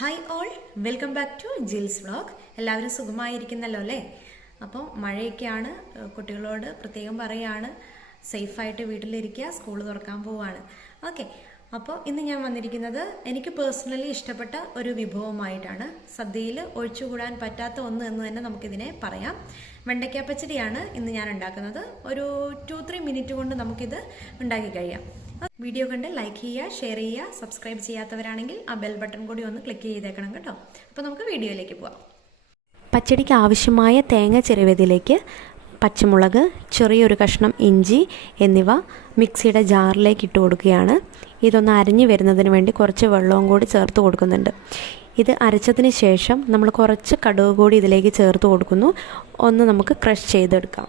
Hi all, welcome back to Jils vlog. എല്ലാവരും സുഖമായിരിക്കുന്നല്ലോ അല്ലേ? അപ്പോൾ മഴയൊക്കെയാണ്. കുട്ടികളോട് പ്രത്യേകം പറയുകയാണ്, സേഫായിട്ട് വീട്ടിലിരിക്കുക, സ്കൂൾ തുറക്കാൻ പോവുകയാണ്. ഓക്കെ, അപ്പോൾ ഇന്ന് ഞാൻ വന്നിരിക്കുന്നത് എനിക്ക് പേഴ്സണലി ഇഷ്ടപ്പെട്ട ഒരു വിഭവമായിട്ടാണ്. സദ്യയിൽ ഒഴിച്ചുകൂടാൻ പറ്റാത്ത ഒന്ന് എന്ന് തന്നെ നമുക്കിതിനെ പറയാം. വെണ്ടയ്ക്ക പച്ചടിയാണ് ഇന്ന് ഞാൻ ഉണ്ടാക്കുന്നത്. ഒരു 2-3 മിനിറ്റ് കൊണ്ട് നമുക്കിത് ഉണ്ടാക്കി കഴിയാം. വീഡിയോ കണ്ട് ലൈക്ക് ചെയ്യുക, ഷെയർ ചെയ്യുക, സബ്സ്ക്രൈബ് ചെയ്യാത്തവരാണെങ്കിൽ ആ ബെൽ ബട്ടൺ കൂടി ഒന്ന് ക്ലിക്ക് ചെയ്തേക്കണം കേട്ടോ. അപ്പോൾ നമുക്ക് വീഡിയോയിലേക്ക് പോവാം. പച്ചടിക്ക് ആവശ്യമായ തേങ്ങ ചിരവിയതിലേക്ക് പച്ചമുളക്, ചെറിയൊരു കഷ്ണം ഇഞ്ചി എന്നിവ മിക്സിയുടെ ജാറിലേക്ക് ഇട്ട് കൊടുക്കുകയാണ്. ഇതൊന്ന് അരഞ്ഞു വരുന്നതിന് വേണ്ടി കുറച്ച് വെള്ളവും കൂടി ചേർത്ത് കൊടുക്കുന്നുണ്ട്. ഇത് അരച്ചതിന് ശേഷം നമ്മൾ കുറച്ച് കടുക് കൂടി ഇതിലേക്ക് ചേർത്ത് കൊടുക്കുന്നു. ഒന്ന് നമുക്ക് ക്രഷ് ചെയ്തെടുക്കാം.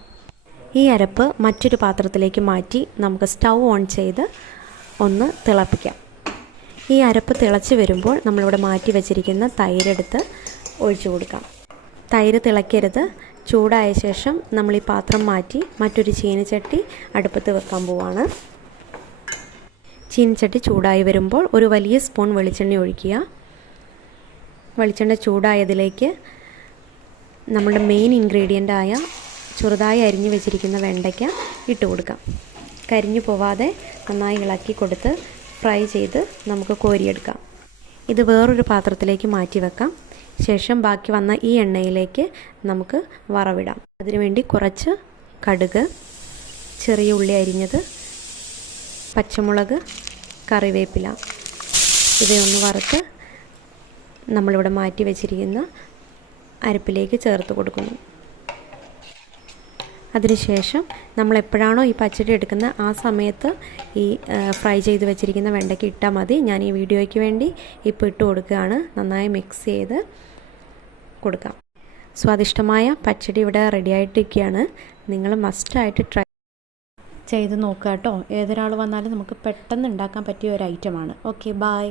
ഈ അരപ്പ് മറ്റൊരു പാത്രത്തിലേക്ക് മാറ്റി നമുക്ക് സ്റ്റൗ ഓൺ ചെയ്ത് ഒന്ന് തിളപ്പിക്കാം. ഈ അരപ്പ് തിളച്ച് വരുമ്പോൾ നമ്മളിവിടെ മാറ്റി വെച്ചിരിക്കുന്ന തൈരെടുത്ത് ഒഴിച്ചു കൊടുക്കാം. തൈര് തിളയ്ക്കരുത്. ചൂടായ ശേഷം നമ്മൾ ഈ പാത്രം മാറ്റി മറ്റൊരു ചീനച്ചട്ടി അടുപ്പത്ത് വെക്കാൻ പോവാണ്. ചീനച്ചട്ടി ചൂടായി വരുമ്പോൾ ഒരു വലിയ സ്പൂൺ വെളിച്ചെണ്ണ ഒഴിക്കുക. വെളിച്ചെണ്ണ ചൂടായതിലേക്ക് നമ്മുടെ മെയിൻ ഇൻഗ്രീഡിയൻ്റായ ചെറുതായി അരിഞ്ഞു വെച്ചിരിക്കുന്ന വെണ്ടയ്ക്ക ഇട്ട് കൊടുക്കാം. കരിഞ്ഞു പോവാതെ നന്നായി ഇളക്കി കൊടുത്ത് ഫ്രൈ ചെയ്ത് നമുക്ക് കോരിയെടുക്കാം. ഇത് വേറൊരു പാത്രത്തിലേക്ക് മാറ്റി വെക്കാം. ശേഷം ബാക്കി വന്ന ഈ എണ്ണയിലേക്ക് നമുക്ക് വറവിടാം. അതിനുവേണ്ടി കുറച്ച് കടുക്, ചെറിയ ഉള്ളി അരിഞ്ഞത്, പച്ചമുളക്, കറിവേപ്പില ഇവയൊന്ന് വറുത്ത് നമ്മളിവിടെ മാറ്റി വെച്ചിരിക്കുന്ന അരപ്പിലേക്ക് ചേർത്ത് കൊടുക്കുന്നു. അതിനുശേഷം നമ്മൾ എപ്പോഴാണോ ഈ പച്ചടി എടുക്കുന്നത് ആ സമയത്ത് ഈ ഫ്രൈ ചെയ്ത് വെച്ചിരിക്കുന്ന വെണ്ടയ്ക്ക് ഇട്ടാൽ മതി. ഞാൻ ഈ വീഡിയോയ്ക്ക് വേണ്ടി ഇപ്പോൾ ഇട്ട് കൊടുക്കുകയാണ്. നന്നായി മിക്സ് ചെയ്ത് കൊടുക്കാം. സ്വാദിഷ്ടമായ പച്ചടി ഇവിടെ റെഡി ആയിട്ടിരിക്കുകയാണ്. നിങ്ങൾ മസ്റ്റായിട്ട് ട്രൈ ചെയ്ത് നോക്കുക കേട്ടോ. ഏതൊരാൾ വന്നാലും നമുക്ക് പെട്ടെന്ന് ഉണ്ടാക്കാൻ പറ്റിയ ഒരു ഐറ്റമാണ്. Okay, by.